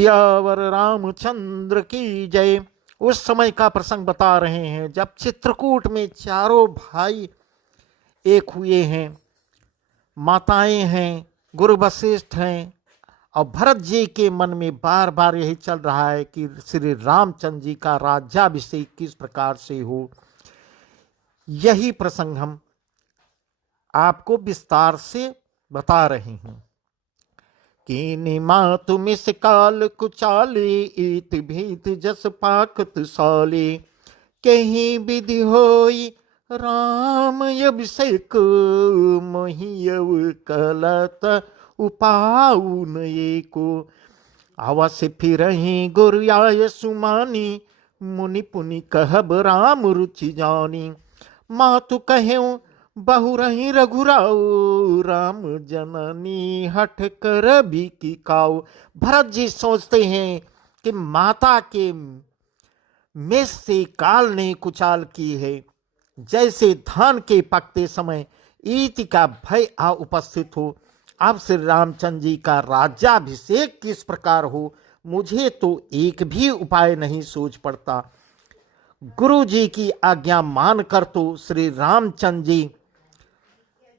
सियावर रामचंद्र की जय। उस समय का प्रसंग बता रहे हैं जब चित्रकूट में चारों भाई एक हुए हैं, माताएं हैं, गुरु वशिष्ठ हैं, और भरत जी के मन में बार बार यही चल रहा है कि श्री रामचंद्र जी का राज्याभिषेक किस प्रकार से हो। यही प्रसंग हम आपको विस्तार से बता रहे हैं। कीनी मातु मिस काल कुचाली, ईत भीत जस पाकत साली, कहीं विधि होई राम अभिषेक, मोहियव कलत उपाऊ नये को। अवश्य फिरहि गुरुयाय सुमानी, मुनि पुनि कहब राम रुचि जानी। मातु कहेऊ बहु रही रघुराऊ, राम जननी हठ कर भी की काऊ। भरत जी सोचते हैं कि माता के में से काल ने कुचाल की है, जैसे धान के पकते समय ईति का भय आ उपस्थित हो। अब श्री रामचंद्र जी का राज्याभिषेक किस प्रकार हो, मुझे तो एक भी उपाय नहीं सोच पड़ता। गुरु जी की आज्ञा मानकर तो श्री रामचंद्र जी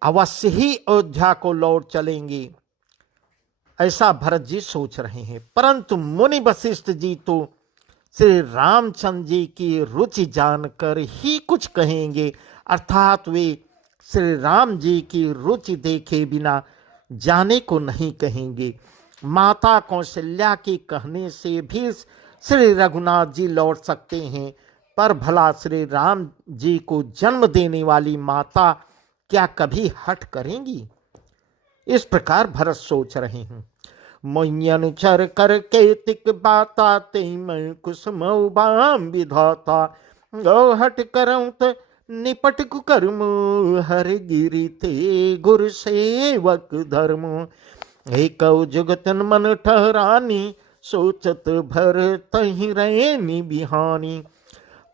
अवश्य ही अयोध्या को लौट चलेंगे, ऐसा भरत जी सोच रहे हैं। परंतु मुनि वशिष्ठ जी तो श्री रामचंद्र जी की रुचि जानकर ही कुछ कहेंगे, अर्थात वे श्री राम जी की रुचि देखे बिना जाने को नहीं कहेंगे। माता कौशल्या के कहने से भी श्री रघुनाथ जी लौट सकते हैं, पर भला श्री राम जी को जन्म देने वाली माता क्या कभी हठ करेंगी? इस प्रकार भरत सोच रहे हैं। मोहि अनुचर कर केतिक बाता, ते मैं कुसुमौ बाम विधाता। गौ हट करऊं त निपट कुकर्म, हर गिरि ते गुरु सेवक धर्म। एक जुगतन मन ठहरानी, सोचत भर तहि रैनी बिहानी।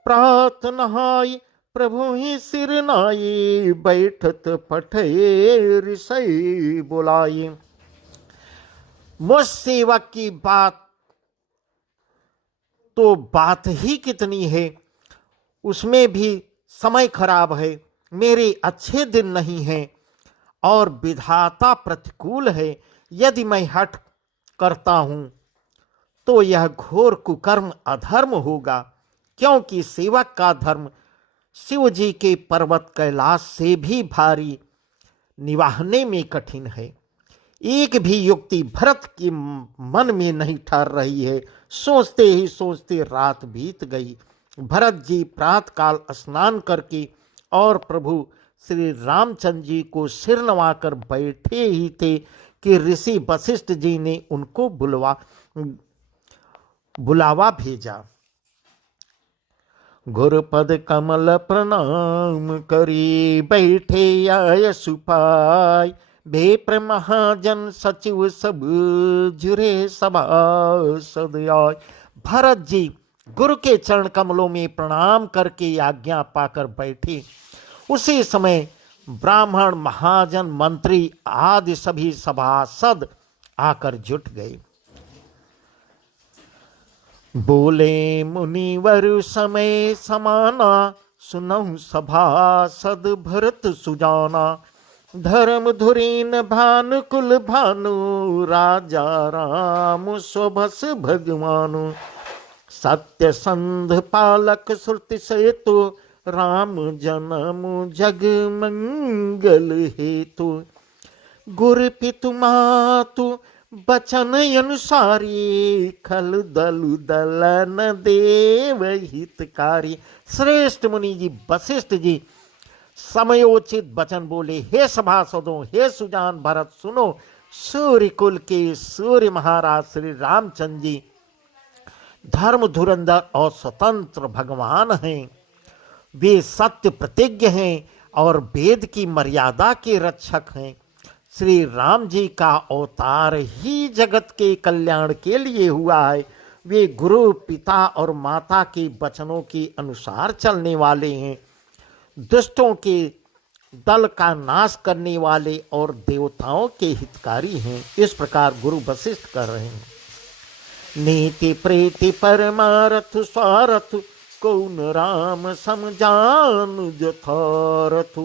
प्रात नहाय प्रभु ही सिर नाई, बैठत पठे ऋषि बुलाए। मुझ सेवक की बात तो बात ही कितनी है, उसमें भी समय खराब है, मेरे अच्छे दिन नहीं हैं और विधाता प्रतिकूल है। यदि मैं हठ करता हूं तो यह घोर कुकर्म अधर्म होगा, क्योंकि सेवक का धर्म शिव जी के पर्वत कैलाश से भी भारी, निभाने में कठिन है। एक भी युक्ति भरत के मन में नहीं ठहर रही है। सोचते ही सोचते रात बीत गई। भरत जी प्रातःकाल स्नान करके और प्रभु श्री रामचंद्र जी को सिर नवाकर बैठे ही थे कि ऋषि वशिष्ठ जी ने उनको बुलावा भेजा। गुरुपद कमल प्रणाम करी, बैठे आय सुपाय। बेप्र महाजन सचिव सब जुरे सभा सदयाय। भरत जी गुरु के चरण कमलों में प्रणाम करके आज्ञा पाकर बैठे। उसी समय ब्राह्मण, महाजन, मंत्री आदि सभी सभासद आकर जुट गए। बोले मुनिवर समय समाना, सुनहु सभासद भरत सुजाना। धर्म धुरीन भानु कुल भानु, राजा राम स्वभस भगवानु। सत्य संध पालक श्रुति सेतु, राम जन्म जग मंगल हेतु। गुरु पितु मातु बचन अनुसारी, खल दलु दलन देव हितकारी। श्रेष्ठ मुनि जी वशिष्ठ जी समयोचित वचन बोले। हे सभासदों, हे सुजान भरत, सुनो। सूर्य कुल के सूर्य महाराज श्री रामचंद्र जी धर्म धुरंधर और स्वतंत्र भगवान हैं। वे सत्य प्रतिज्ञ हैं और वेद की मर्यादा के रक्षक हैं। श्री राम जी का अवतार ही जगत के कल्याण के लिए हुआ है। वे गुरु, पिता और माता के वचनों के अनुसार चलने वाले हैं। दुष्टों के दल का नाश करने वाले और देवताओं के हितकारी हैं। इस प्रकार गुरु वशिष्ठ कर रहे हैं। नीति प्रीति परमारथ स्वारथ कौन राम समझान जथारथ।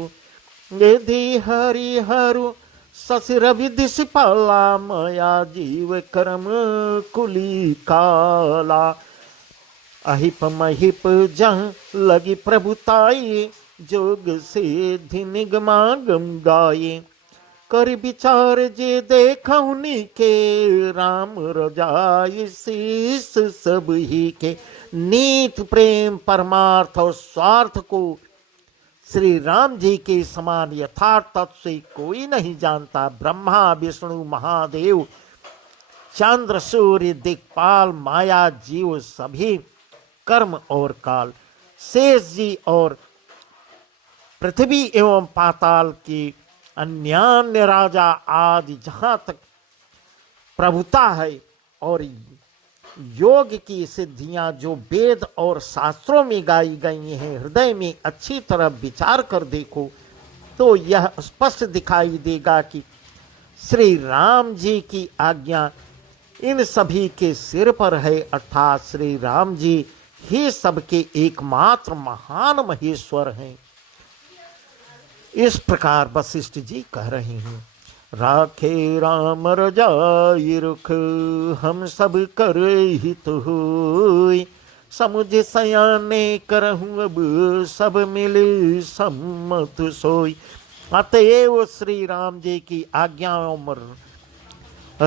यदि हरि हरु ससिर विदिश पाला माया जीव कर्म कुली काला। अहिप महिप जहाँ लगी प्रभुताई जोग से निगमागम गाये। कर विचार जे देखौनी के राम रजाई शीस सब ही के। नीत प्रेम परमार्थ और स्वार्थ को श्री राम जी के समान यथार्थ तत्व से कोई नहीं जानता। ब्रह्मा विष्णु महादेव चंद्र सूर्य दिक्पाल माया जीव सभी कर्म और काल शेष जी और पृथ्वी एवं पाताल के अन्यान्य राजा आदि जहाँ तक प्रभुता है और योग की सिद्धियां जो वेद और शास्त्रों में गाई गई हैं, हृदय में अच्छी तरह विचार कर देखो तो यह स्पष्ट दिखाई देगा कि श्री राम जी की आज्ञा इन सभी के सिर पर है, अर्थात श्री राम जी ही सबके एकमात्र महान महेश्वर हैं। इस प्रकार वशिष्ठ जी कह रहे हैं। राखे राम रजाई रुख हम सब कर हित होय। समुझ सयाने करहूँ अब सब मिले सम्मत सोई। अतएव श्री राम जी की आज्ञाओं में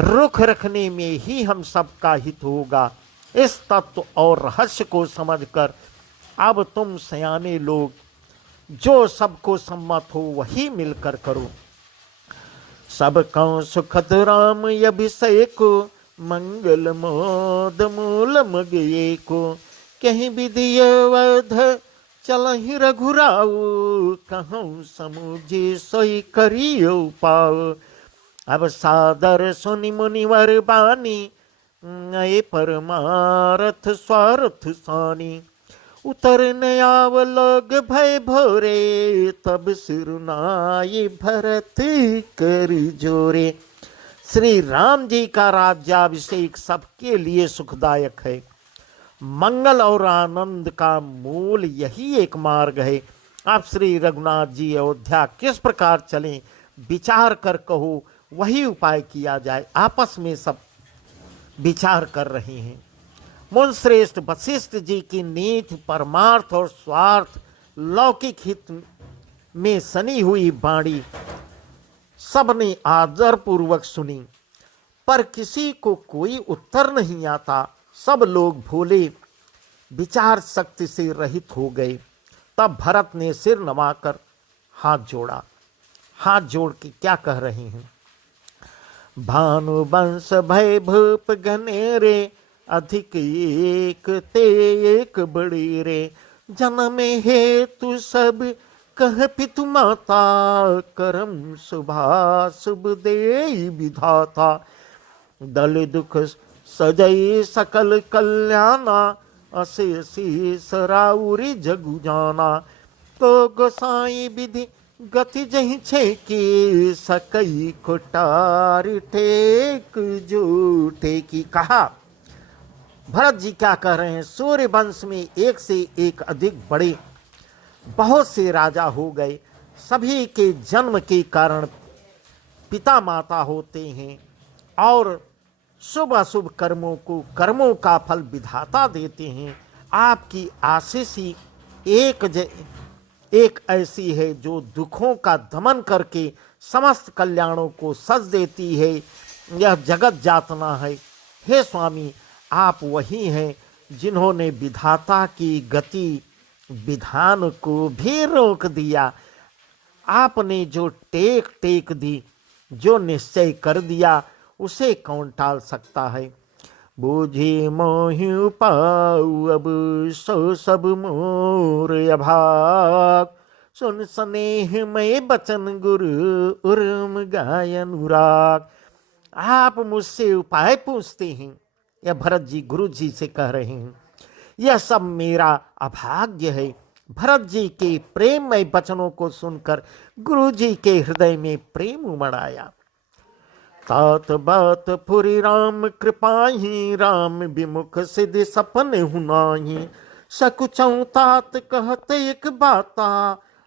रुख रखने में ही हम सबका हित होगा। इस तत्व और रहस्य को समझकर अब तुम सयाने लोग जो सबको सम्मत हो वही मिलकर करो। सब कौ सुखद राम अभिषेक मंगल मोद मूल मगे को। कहीं विधि अवध चलहि रघुराव कहूँ समुझे सोई करियो पाओ। अब सादर सुनि मुनिवर बानी नए परमारथ स्वार्थ सानी। उतरने आव लोग भय भोरे तब सिरुनाई भरत कर जोरे। श्री राम जी का राज्याभिषेक सबके लिए सुखदायक है। मंगल और आनंद का मूल यही एक मार्ग है। अब श्री रघुनाथ जी अयोध्या किस प्रकार चलें विचार कर कहो, वही उपाय किया जाए। आपस में सब विचार कर रहे हैं। मुनिश्रेष्ठ वशिष्ठ जी की नीति परमार्थ और स्वार्थ लौकिक हित में सनी हुई वाणी सबने आदर पूर्वक सुनी, पर किसी को कोई उत्तर नहीं आता। सब लोग भोले विचार शक्ति से रहित हो गए। तब भरत ने सिर नवाकर हाथ जोड़ा। हाथ जोड़ के क्या कह रहे हैं। भानु वंश भय भूप घनेरे अधिक एक ते एक बड़ी रे। जन्म हेतु सब कह पितु माता करम शुभा शुभ दे विधाता। दल दुख सजई सकल कल्याणा अशेषी सराउरी जगु जाना। तो गोसाई विधि गति जही छे की सकई खुटारी टेक जो टेकी। कहा भरत जी क्या कह रहे हैं। सूर्य वंश में एक से एक अधिक बड़े बहुत से राजा हो गए। सभी के जन्म के कारण पिता माता होते हैं और शुभ अशुभ कर्मों का फल विधाता देते हैं। आपकी आशीष ही एक ऐसी है जो दुखों का दमन करके समस्त कल्याणों को सज देती है। यह जगत जातना है। हे स्वामी, आप वही हैं जिन्होंने विधाता की गति विधान को भी रोक दिया। आपने जो टेक दी, जो निश्चय कर दिया, उसे कौन टाल सकता है। बूझे मोहि पाऊ अब सो सब मोर अभाग। सुन स्नेह में बचन गुरु उर्म गाय अनुराग। आप मुझसे उपाय पूछते हैं। यह भरत जी गुरु जी से कह रहे हैं। यह सब मेरा अभाग्य है। भरत जी के प्रेममय वचनों को सुनकर गुरु जी के हृदय में प्रेम उमड़ आया। तात बात फुरी राम कृपाही, राम विमुख सिद्धि सपन हुनाही। सकुचौ तात कहत एक बाता,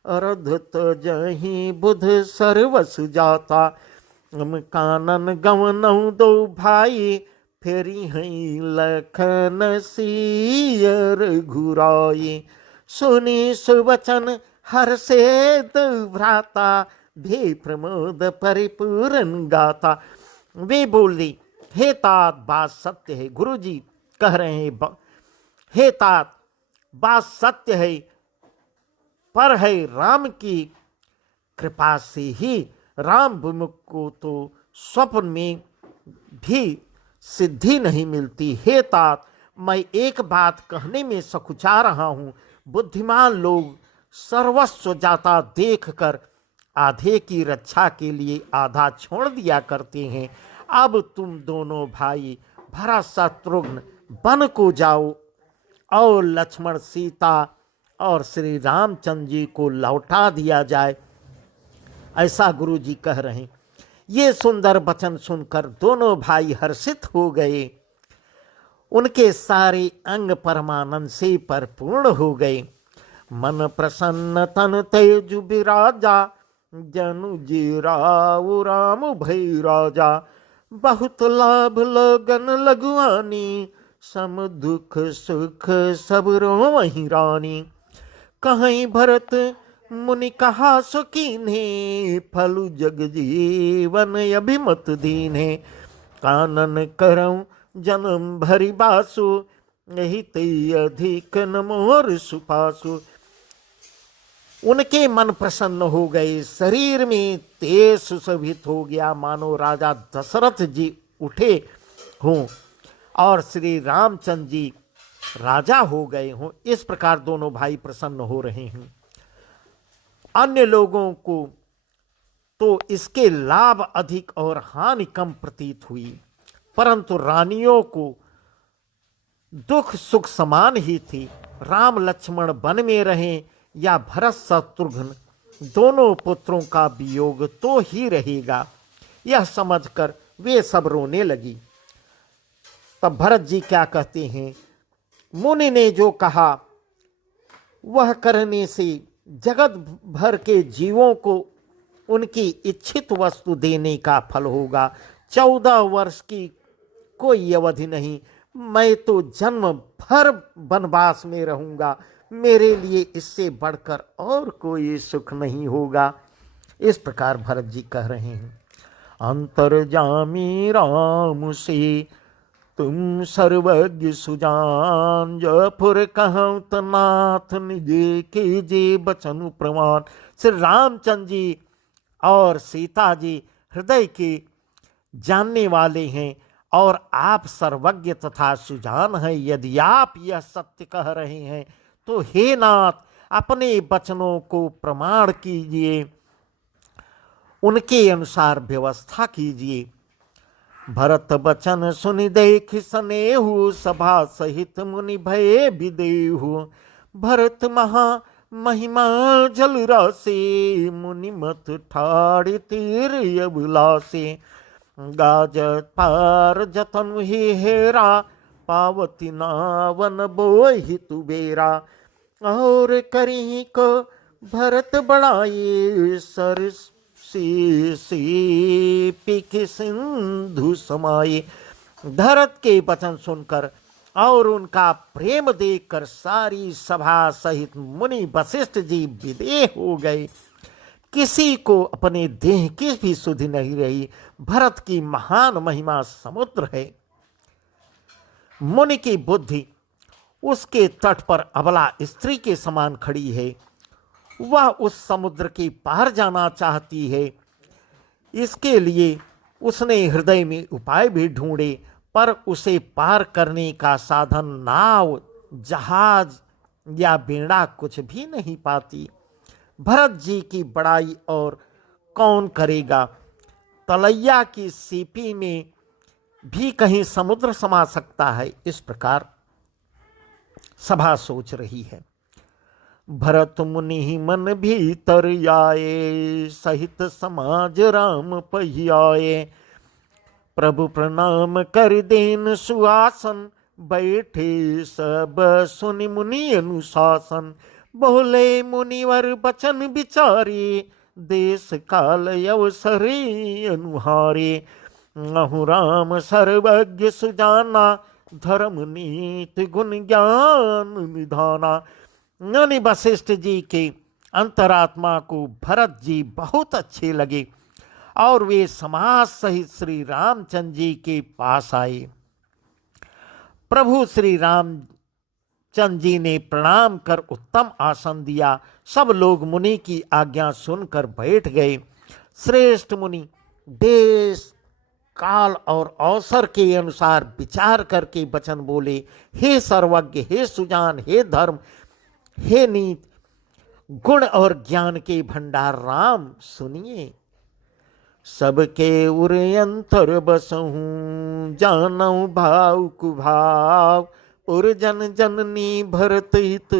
अरधत जही बुध सर्वस जाता। हम कानन गवनौ दो भाई, फेरी हई लखन सियर घुराई। सुनी सुवचन हर्षे भ्राता, भी प्रमोद परिपूर्ण गाता। वे बोली, हे तात बात सत्य है। गुरु जी कह रहे हैं, हे तात बात सत्य है, पर है राम की कृपा से ही राम विमुख को तो स्वप्न में भी सिद्धि नहीं मिलती। हे तात, मैं एक बात कहने में सकुचा रहा हूं। बुद्धिमान लोग सर्वस्व जाता देखकर आधे की रक्षा के लिए आधा छोड़ दिया करते हैं। अब तुम दोनों भाई भरत शत्रुघ्न वन को जाओ और लक्ष्मण सीता और श्री रामचंद्र जी को लौटा दिया जाए, ऐसा गुरु जी कह रहे हैं। ये सुंदर वचन सुनकर दोनों भाई हर्षित हो गए। उनके सारे अंग परमानंद से परिपूर्ण हो गए। मन प्रसन्न तन तेज विराजा, जनु जी राव राम भई राजा। बहुत लाभ लगन लगवानी, सम दुख सुख सब रोवहि रानी। कहीं भरत मुनि कहा सो कीन्हे, फलु जग जीवन अभिमत दीन्हे। कानन करऊं जन्म भरि बासु, यही तई अधिक न मोर सुपासु। उनके मन प्रसन्न हो गए, शरीर में तेज सुशोभित हो गया, मानो राजा दशरथ जी उठे हों और श्री रामचंद्र जी राजा हो गए हों। इस प्रकार दोनों भाई प्रसन्न हो रहे हैं। अन्य लोगों को तो इसके लाभ अधिक और हानि कम प्रतीत हुई, परंतु रानियों को दुख सुख समान ही थी। राम लक्ष्मण वन में रहें या भरत शत्रुघ्न, दोनों पुत्रों का वियोग तो ही रहेगा, यह समझकर वे सब रोने लगी। तब भरत जी क्या कहते हैं, मुनि ने जो कहा वह करने से जगत भर के जीवों को उनकी इच्छित वस्तु देने का फल होगा। 14 वर्ष की कोई अवधि नहीं, मैं तो जन्म भर वनवास में रहूंगा, मेरे लिए इससे बढ़कर और कोई सुख नहीं होगा। इस प्रकार भरत जी कह रहे हैं। अंतर्जामी राम से तुम सर्वज्ञ सुजान, जफुर कहूँ त नाथ निजे कीजे बचनु प्रमाण। श्री रामचंद्र जी और सीता जी हृदय के जानने वाले हैं और आप सर्वज्ञ तथा सुजान हैं। यदि आप यह सत्य कह रहे हैं तो हे नाथ, अपने वचनों को प्रमाण कीजिए, उनके अनुसार व्यवस्था कीजिए। भरत वचन सुनि देख सनेहु, सभा सहित मुनि भये विदेहु। भरत महा महिमा जल रासे, मुनि मत ठाड़ तीर अभिलाषे। गाजत पार जतन ही हेरा, पावती नावन बोहि तुबेरा। और करी को भरत बढ़ाए, सर पीक सिंधु समाये। भरत के वचन सुनकर और उनका प्रेम देखकर सारी सभा सहित मुनि वशिष्ठ जी विदेह हो गए। किसी को अपने देह की भी सुधि नहीं रही। भरत की महान महिमा समुद्र है। मुनि की बुद्धि उसके तट पर अबला स्त्री के समान खड़ी है। वह उस समुद्र के पार जाना चाहती है। इसके लिए उसने हृदय में उपाय भी ढूंढे, पर उसे पार करने का साधन नाव, जहाज या बेड़ा कुछ भी नहीं पाती। भरत जी की बड़ाई और कौन करेगा। तलैया की सीपी में भी कहीं समुद्र समा सकता है। इस प्रकार सभा सोच रही है। भरत मुनि मन भीतर आए, सहित समाज राम पहियाए। प्रभु प्रणाम कर देन सुआसन, बैठे सब सुनि मुनि अनुशासन। बोले मुनिवर बचन विचारे, देश काल अवसरे अनुहारे। अहु राम सर्वज्ञ सुजाना, धर्म नीति गुण ज्ञान निधाना। यानी वशिष्ठ जी के अंतरात्मा को भरत जी बहुत अच्छे लगे और वे समाज सहित श्री रामचंद्र जी के पास आए। प्रभु श्री रामचंद्र जी ने प्रणाम कर उत्तम आसन दिया। सब लोग मुनि की आज्ञा सुनकर बैठ गए। श्रेष्ठ मुनि देश काल और अवसर के अनुसार विचार करके वचन बोले। हे सर्वज्ञ, हे सुजान, हे धर्म, हे नीत, गुण और ज्ञान के भंडार राम, सुनिए। सबके उर अंतर बसहूँ, जानऊ भाव कुभाव। उर जन जननी भरत हित,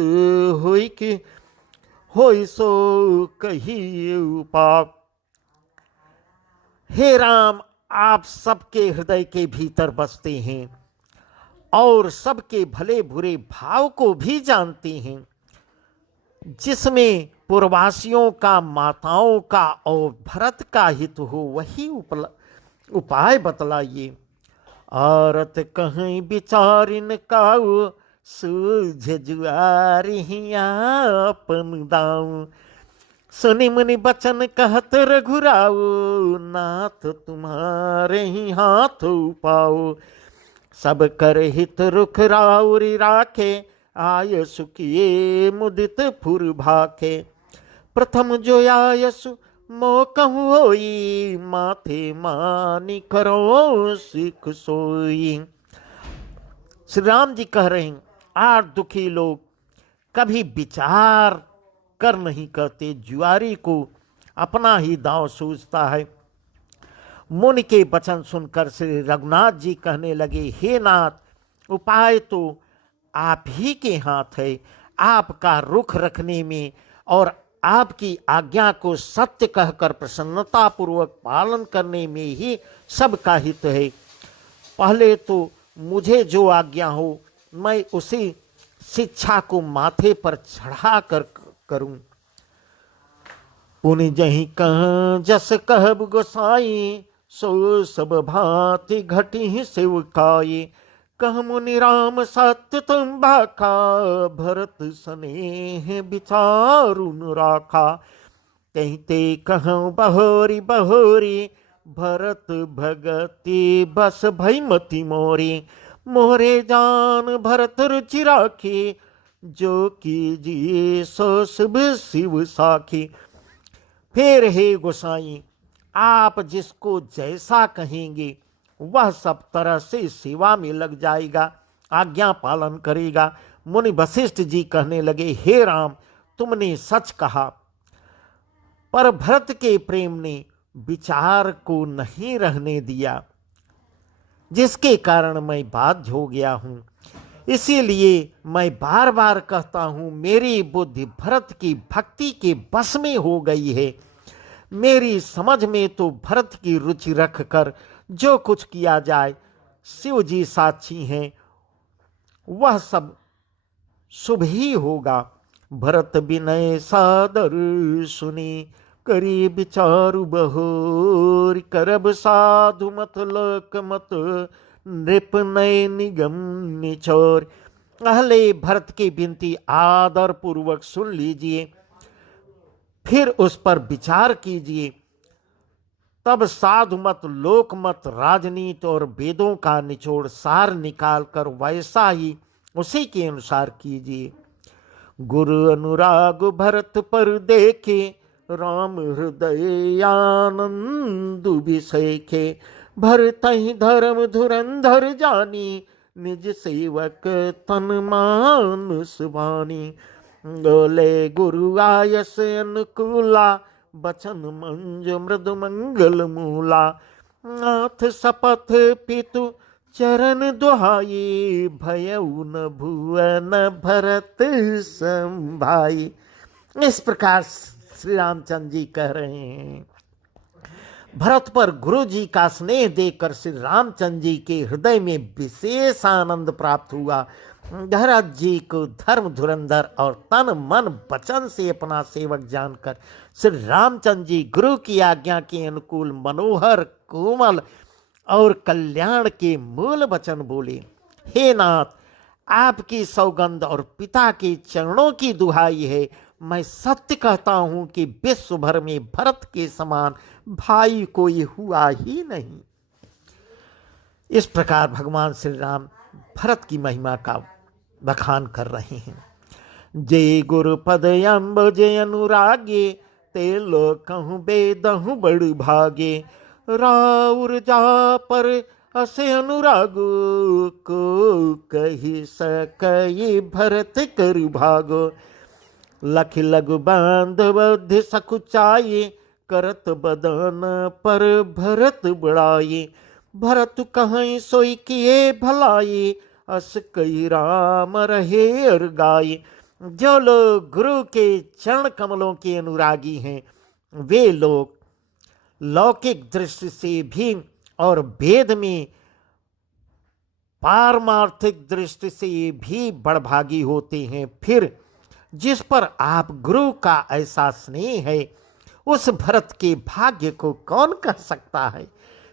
होई कि होई सो कही उपाव। हे राम, आप सबके हृदय के भीतर बसते हैं और सबके भले बुरे भाव को भी जानते हैं। जिसमें पूर्ववासियों का, माताओं का और भरत का हित हो, वही उपाय बतलाइए। औरत कहीं विचारिन काऊ, सूझ जुआरी आपन दाऊ। सुनि मुनि बचन कहत रघुराऊ, नाथ तुम्हारे ही हाथ पाओ। सब कर हित रुख राउरी राखे, आयसु किए मुदित फुर भाखे। प्रथम जो आयसु मोकहु होई, माथे मानी करो सिख सोई। श्री राम जी कह रहे हैं, 8 दुखी लोग कभी विचार कर नहीं करते, जुआरी को अपना ही दांव सूझता है। मुनि के वचन सुनकर श्री रघुनाथ जी कहने लगे, हे नाथ, उपाय तो आप ही के हाथ है। आपका रुख रखने में और आपकी आज्ञा को सत्य कहकर प्रसन्नता पूर्वक पालन करने में ही सबका हित है। पहले तो मुझे जो आज्ञा हो, मैं उसी शिक्षा को माथे पर चढ़ा कर करूं। पुनि जही कह जस कहब गोसाई, सो सब भांति घटी सेवकाई। कह मुनि राम सत्य तुम भाखा, भरत स्नेह विचारुन राखा। कहते कहूँ बहोरी बहोरी, भरत भगति बस भईमती मोरी। मोरे जान भरत रुचि राखी, जो कीजिए सो शुभ शिव साखी। फिर हे गोसाई, आप जिसको जैसा कहेंगे वह सब तरह से सेवा में लग जाएगा, आज्ञा पालन करेगा। मुनि वशिष्ठ जी कहने लगे, हे राम, तुमने सच कहा, पर भरत के प्रेम ने विचार को नहीं रहने दिया, जिसके कारण मैं बाध्य हो गया हूं। इसीलिए मैं बार बार कहता हूं, मेरी बुद्धि भरत की भक्ति के बस में हो गई है। मेरी समझ में तो भरत की रुचि रखकर जो कुछ किया जाए, शिव जी साक्षी हैं, वह सब शुभ ही होगा। भरत विनय सादर सुनी, करी विचारु बहोर। करब साधु मत लक मत, नृप नय निगम निचोर। पहले भरत की विनती आदर पूर्वक सुन लीजिए, फिर उस पर विचार कीजिए। तब साधु मत, लोक मत, राजनीति और वेदों का निचोड़ सार निकाल कर वैसा ही उसी के अनुसार कीजिए। गुरु अनुराग भरत पर देखे, राम हृदय आनंद बिसेखे। भरत ही धर्म धुरंधर जानी, निज सेवक तन मान सुबानी। बोले गुरु आयस अनुकूला, बचन मंज मृदु मंगल मूला। नाथ शपथ पितु चरण दुहाई, भयउ न भुवन भरत संभाई। इस प्रकार श्री रामचंद्र जी कह रहे हैं, भरत पर गुरु जी का स्नेह देखकर श्री रामचंद्र जी के हृदय में विशेष आनंद प्राप्त हुआ। भरत जी को धर्म धुरंधर और तन मन वचन से अपना सेवक जानकर श्री रामचंद्र जी गुरु की आज्ञा के अनुकूल मनोहर, कोमल और कल्याण के मूल वचन बोले। हे नाथ, आपकी सौगंध और पिता के चरणों की दुहाई है, मैं सत्य कहता हूं कि विश्व भर में भरत के समान भाई कोई हुआ ही नहीं। इस प्रकार भगवान श्री राम भरत की महिमा का बखान कर रहे हैं। जय गुरुपद अम्ब जय अनुरागे, ते लोकहु बेदहु बड़ भागे, राउर जा पर असे अनुराग, को कही सकई भरत कर भागो। लख लघु बांध बध सकुचाये, करत बदन पर भरत बढ़ाये, भरत कहीं सोई किए भलाई, अस कई राम रहे अर गाये। जो लोग गुरु के चरण कमलों के अनुरागी हैं, वे लोग लौकिक दृष्टि से भी और वेद में पारमार्थिक दृष्टि से भी बड़भागी होते हैं। फिर जिस पर आप गुरु का ऐसा स्नेह है, उस भरत के भाग्य को कौन कह सकता है।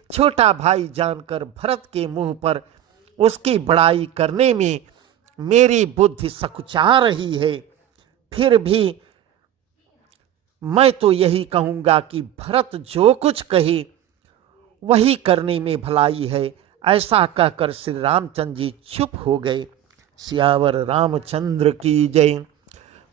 छोटा भाई जानकर भरत के मुंह पर उसकी बड़ाई करने में मेरी बुद्धि सकुचा रही है। फिर भी मैं तो यही कहूँगा कि भरत जो कुछ कहे वही करने में भलाई है। ऐसा कहकर श्री रामचंद्र जी चुप हो गए। सियावर रामचंद्र की जय।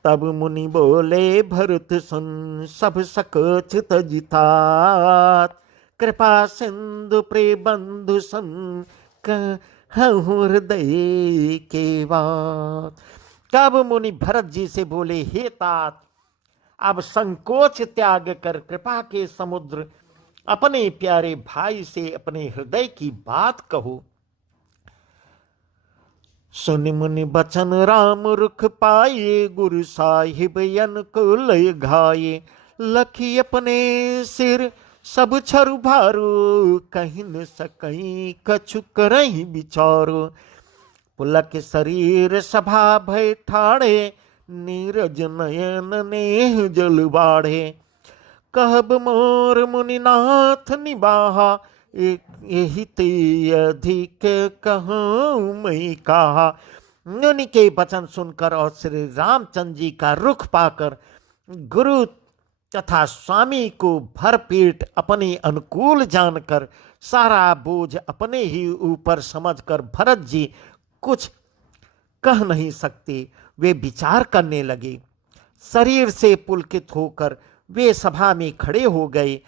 तब मुनि बोले भरत सुन, सब सकछ तजितात, कृपा सिंधु प्रे बंधु सन, कहूँ हृदय के बात। तब मुनि भरत जी से बोले, हे तात, अब संकोच त्याग कर कृपा के समुद्र अपने प्यारे भाई से अपने हृदय की बात कहो। सुनि मुनि बचन राम रुख पाए, गुरु साहिब अनुकूल घाये, लखी अपने सिर सब छरु भारो, कहीं न सकई कछु करही बिचारो। पुलक शरीर सभा भय ठाड़े, नीरज नयन नेह जल बाढ़े, कहब मोर मुनिनाथ निबाहा, यही ते अधिक कहूँ मैं कहा। मुनि के वचन सुनकर और श्री रामचंद्र जी का रुख पाकर गुरु तथा स्वामी को भरपेट अपने अनुकूल जानकर सारा बोझ अपने ही ऊपर समझकर भरत जी कुछ कह नहीं सकते। वे विचार करने लगे। शरीर से पुलकित होकर वे सभा में खड़े हो गए।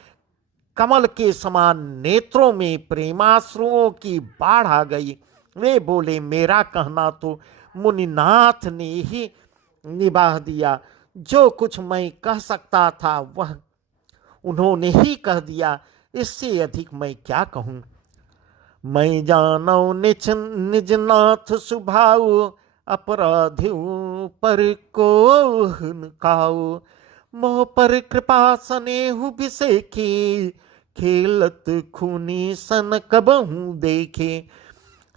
कमल के समान नेत्रों में प्रेमाश्रुओं की बाढ़ आ गई। वे बोले, मेरा कहना तो मुनिनाथ ने ही निभा दिया। जो कुछ मैं कह सकता था वह उन्होंने ही कह दिया। इससे अधिक मैं क्या कहूँ। मैं जानो निज निज नाथ सुभाऊ, अपराधियों पर को काऊ, मोह पर कृपा स्नेहु बिसेखी, खेलत खूनी सन कबहू देखे।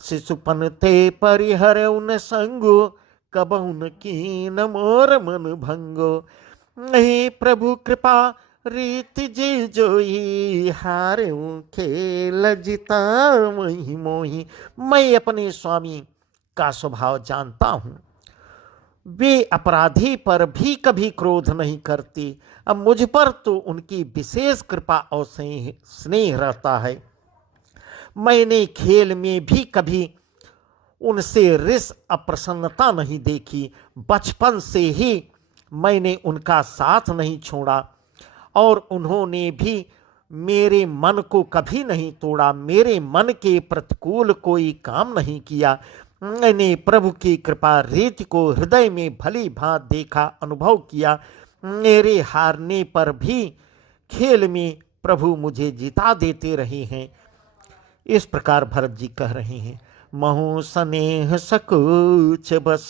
शिशुपन ते परिहर उन संगो, कबहुन कीन मोर मन भंगो। नहीं प्रभु कृपा रीति जी जोई, हारेऊ खेल जिता मोही मोही। मैं अपने स्वामी का स्वभाव जानता हूँ। वे अपराधी पर भी कभी क्रोध नहीं करती। अब मुझ पर तो उनकी विशेष कृपा और स्नेह रहता है। मैंने खेल में भी कभी उनसे रिस अप्रसन्नता नहीं देखी। बचपन से ही मैंने उनका साथ नहीं छोड़ा और उन्होंने भी मेरे मन को कभी नहीं तोड़ा। मेरे मन के प्रतिकूल कोई काम नहीं किया। मैंने प्रभु की कृपा रीति को हृदय में भली भांत देखा, अनुभव किया। मेरे हारने पर भी खेल में प्रभु मुझे जिता देते रहे हैं। इस प्रकार भरत जी कह रहे हैं। महु स्नेह सकुच बस,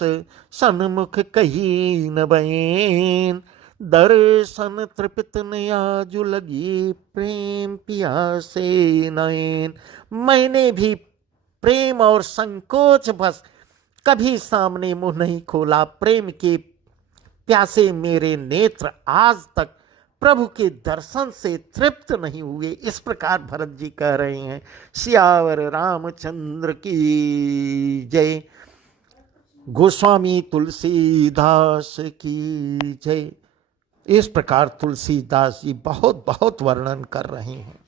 सन्मुख कही न बैन, दर्शन तृपित नयाजु लगी प्रेम पियासे नयन। मैंने भी प्रेम और संकोच बस कभी सामने मुंह नहीं खोला, प्रेम के प्यासे मेरे नेत्र आज तक प्रभु के दर्शन से तृप्त नहीं हुए। इस प्रकार भरत जी कह रहे हैं। सियावर रामचंद्र की जय। गोस्वामी तुलसीदास की जय। इस प्रकार तुलसीदास जी बहुत बहुत वर्णन कर रहे हैं।